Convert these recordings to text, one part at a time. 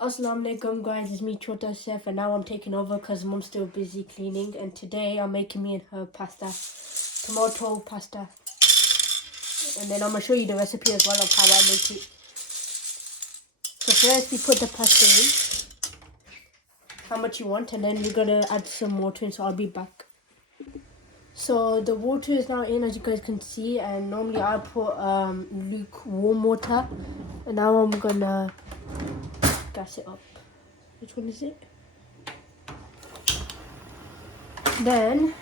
Assalamu alaikum guys, it's me Chota Chef and now I'm taking over because mom's still busy cleaning and today I'm making me and her pasta, tomato pasta, and then I'm going to show you the recipe as well of how I make it. So first we put the pasta in, how much you want, and then we're going to add some water in, so I'll be back. So the water is now in, as you guys can see, and normally I put lukewarm water, and now I'm going to gas it up. Which one is it? Then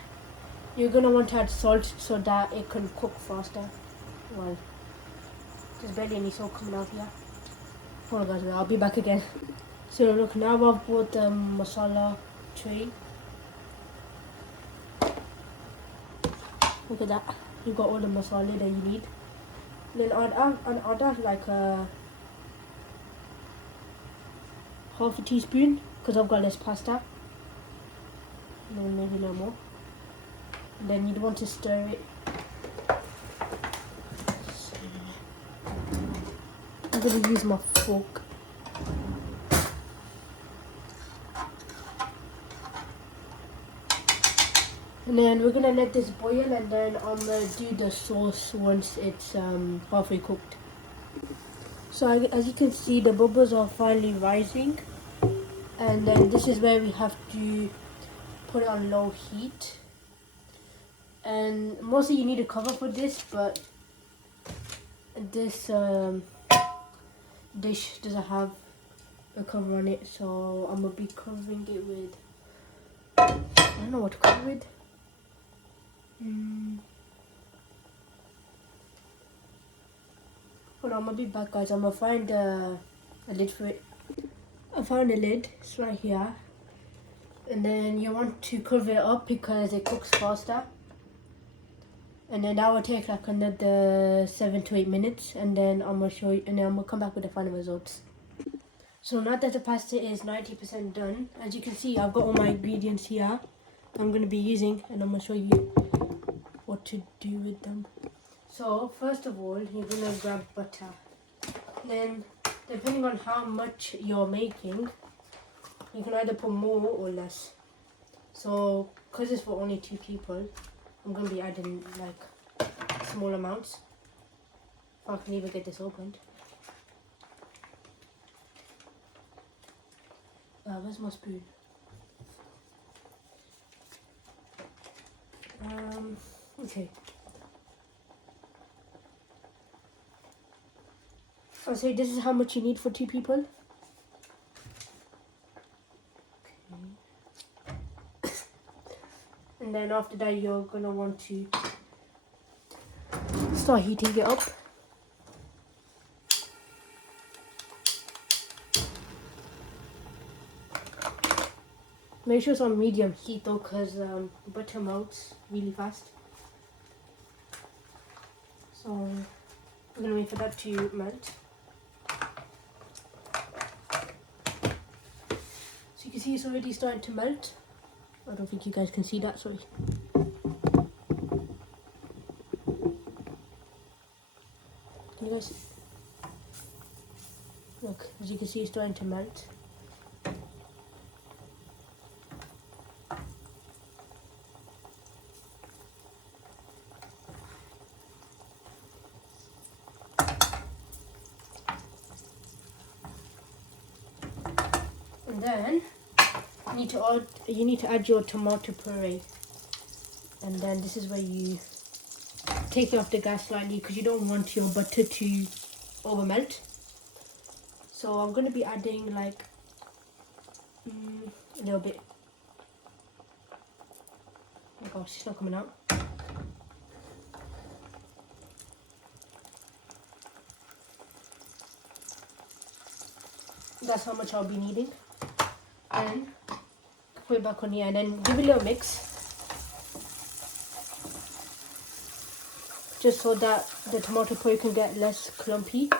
you're gonna want to add salt so that it can cook faster. Well, there's barely any salt coming out here. Hold on guys, I'll be back again. So look, now I've brought the masala tray. Look at that. You got all the masala that you need. Then I'd add like a half a teaspoon because I've got less pasta. And then maybe a little more. And then you'd want to stir it. I'm going to use my fork. And then we're going to let this boil, and then I'm going to do the sauce once it's halfway cooked. So as you can see, the bubbles are finally rising. And then this is where we have to put it on low heat. And mostly you need a cover for this, but this dish doesn't have a cover on it, so I'm gonna be covering it with, I don't know what to cover with. Hold on, I'm gonna be back guys. I'm gonna find a lid for it. I found a lid, it's right here. And then you want to cover it up because it cooks faster. And then that will take like another 7 to 8 minutes, and then I'm gonna show you, and then I'm gonna come back with the final results. So now that the pasta is 90% done, as you can see, I've got all my ingredients here I'm gonna be using, and I'm gonna show you what to do with them. So first of all, you're gonna grab butter. Then depending on how much you're making, you can either put more or less. So because it's for only 2 people, I'm going to be adding like small amounts. If I can even get this opened. Where's my spoon? Okay. I'll say this is how much you need for 2 people. Okay. And then after that, you're going to want to start heating it up. Make sure it's on medium heat though, because butter melts really fast. So we're going to wait for that to melt. So you can see it's already starting to melt. I don't think you guys can see that, sorry. Can you guys see? Look, as you can see, it's starting to melt. And then you need to add your tomato puree, and then this is where you take it off the gas slightly because you don't want your butter to over melt. So I'm going to be adding like a little bit. Oh my gosh, it's not coming out. That's how much I'll be needing. And put it back on here and then give it a little mix. Just so that the tomato puree can get less clumpy.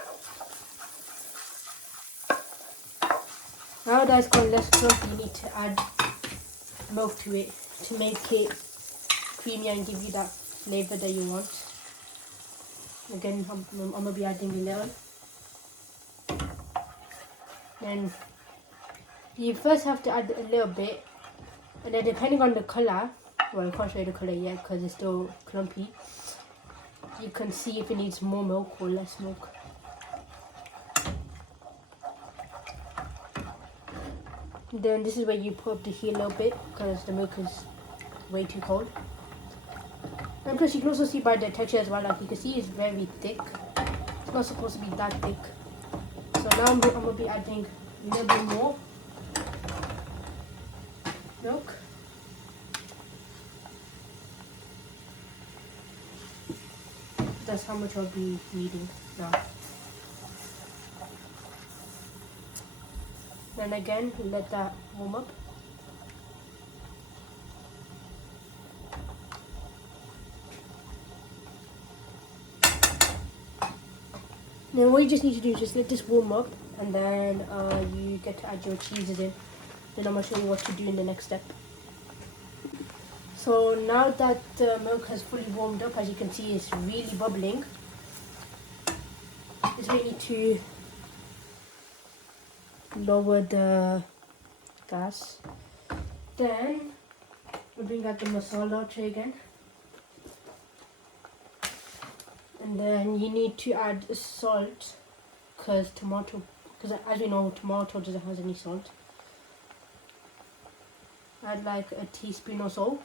Now that it's got less clumpy, you need to add milk to it to make it creamy and give you that flavour that you want. Again, I'm going to be adding a little. Then You first have to add a little bit, and then depending on the colour, well, I can't show you the colour yet because it's still clumpy. You can see if it needs more milk or less milk. Then this is where you put up the heat a little bit because the milk is way too cold. And plus you can also see by the texture as well, like you can see it's very thick. It's not supposed to be that thick. So now I'm going to be adding a little bit more milk. That's how much I'll be needing now. Then again, let that warm up. Then what you just need to do is just let this warm up, and then you get to add your cheeses in. Then I'm going to show you what to do in the next step. So now that the milk has fully warmed up, as you can see it's really bubbling. It's really to lower the gas. Then we bring out the masala tray again. And then you need to add salt because as we know, tomato doesn't have any salt. Add like a teaspoon or so.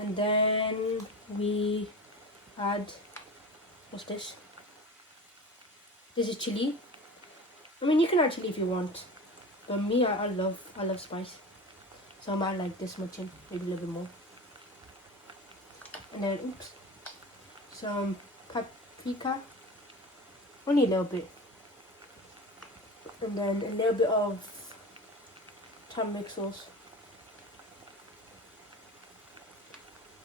And then we add, what's this? This is chili. I mean, you can add chili if you want, but me, I love spice, so I might like this much in, maybe a little bit more. And then, some paprika, only a little bit, and then a little bit of turmeric sauce,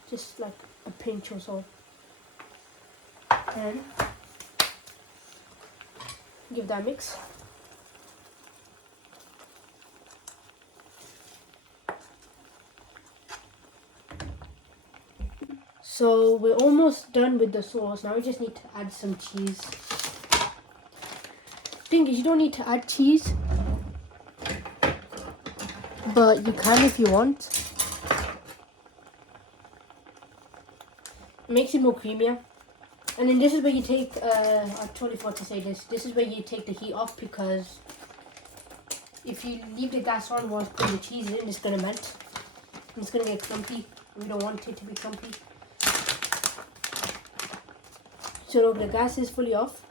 just like a pinch or so, and give that a mix. So we're almost done with the sauce. Now we just need to add some cheese. Thing is, you don't need to add cheese, but you can if you want. It makes it more creamier. And then this is where you take, I totally forgot to say this. This is where you take the heat off, because if you leave the gas on while putting the cheese in, it's going to melt. And it's going to get clumpy. We don't want it to be clumpy. So the gas is fully off.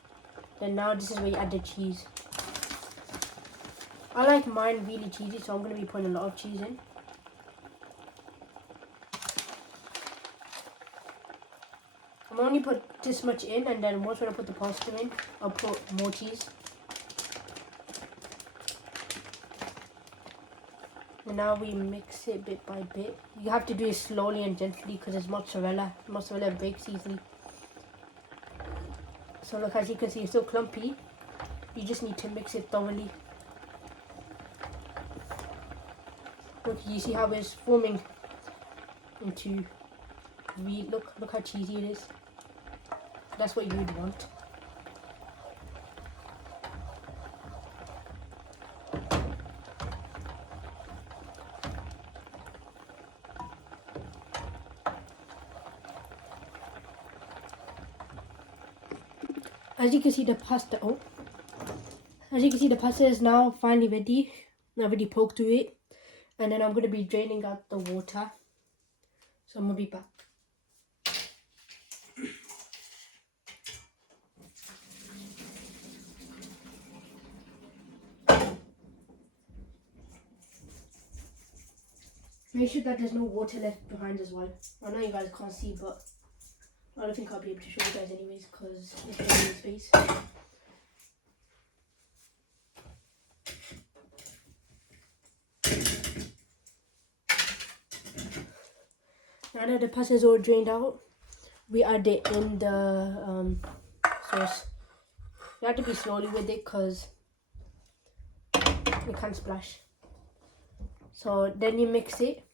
Then now this is where you add the cheese. I like mine really cheesy, so I'm going to be putting a lot of cheese in. I'm only put this much in, and then once when I put the pasta in, I'll put more cheese. And now we mix it bit by bit. You have to do it slowly and gently because it's mozzarella. Mozzarella breaks easily. So look, as you can see, it's still clumpy. You just need to mix it thoroughly. Look, you see how it's forming into look how cheesy it is. That's what you would want. As you can see, the pasta. As you can see, the pasta is now finally ready. I've already poked through it, and then I'm going to be draining out the water. So I'm going to be back. Make sure that there's no water left behind as well. I know you guys can't see, but I don't think I'll be able to show you guys anyways because it's in space. Now that the pasta is all drained out, we add it in the sauce. You have to be slowly with it because it can splash. So then you mix it.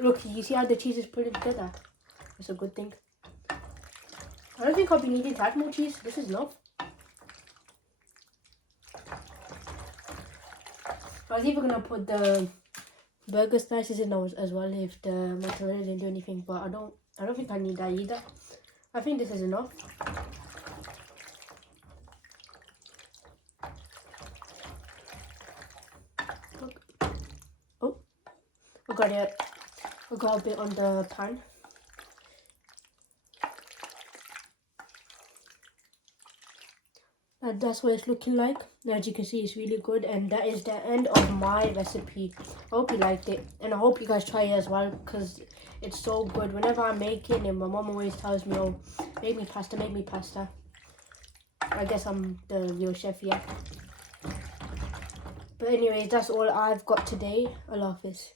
Look, you see how the cheese is put together? That's a good thing. I don't think I'll be needing that much cheese. This is enough. I was even gonna put the burger slices in as well if the mozzarella didn't do anything, but I don't think I need that either. I think this is enough. Oh, I got it. I got a bit on the pan. And that's what it's looking like. As you can see, it's really good, and that is the end of my recipe. I hope you liked it, and I hope you guys try it as well, because it's so good. Whenever I make it, and my mom always tells me, oh, make me pasta, make me pasta. I guess I'm the real chef, yeah. But anyways, that's all I've got today. Allah Hafiz.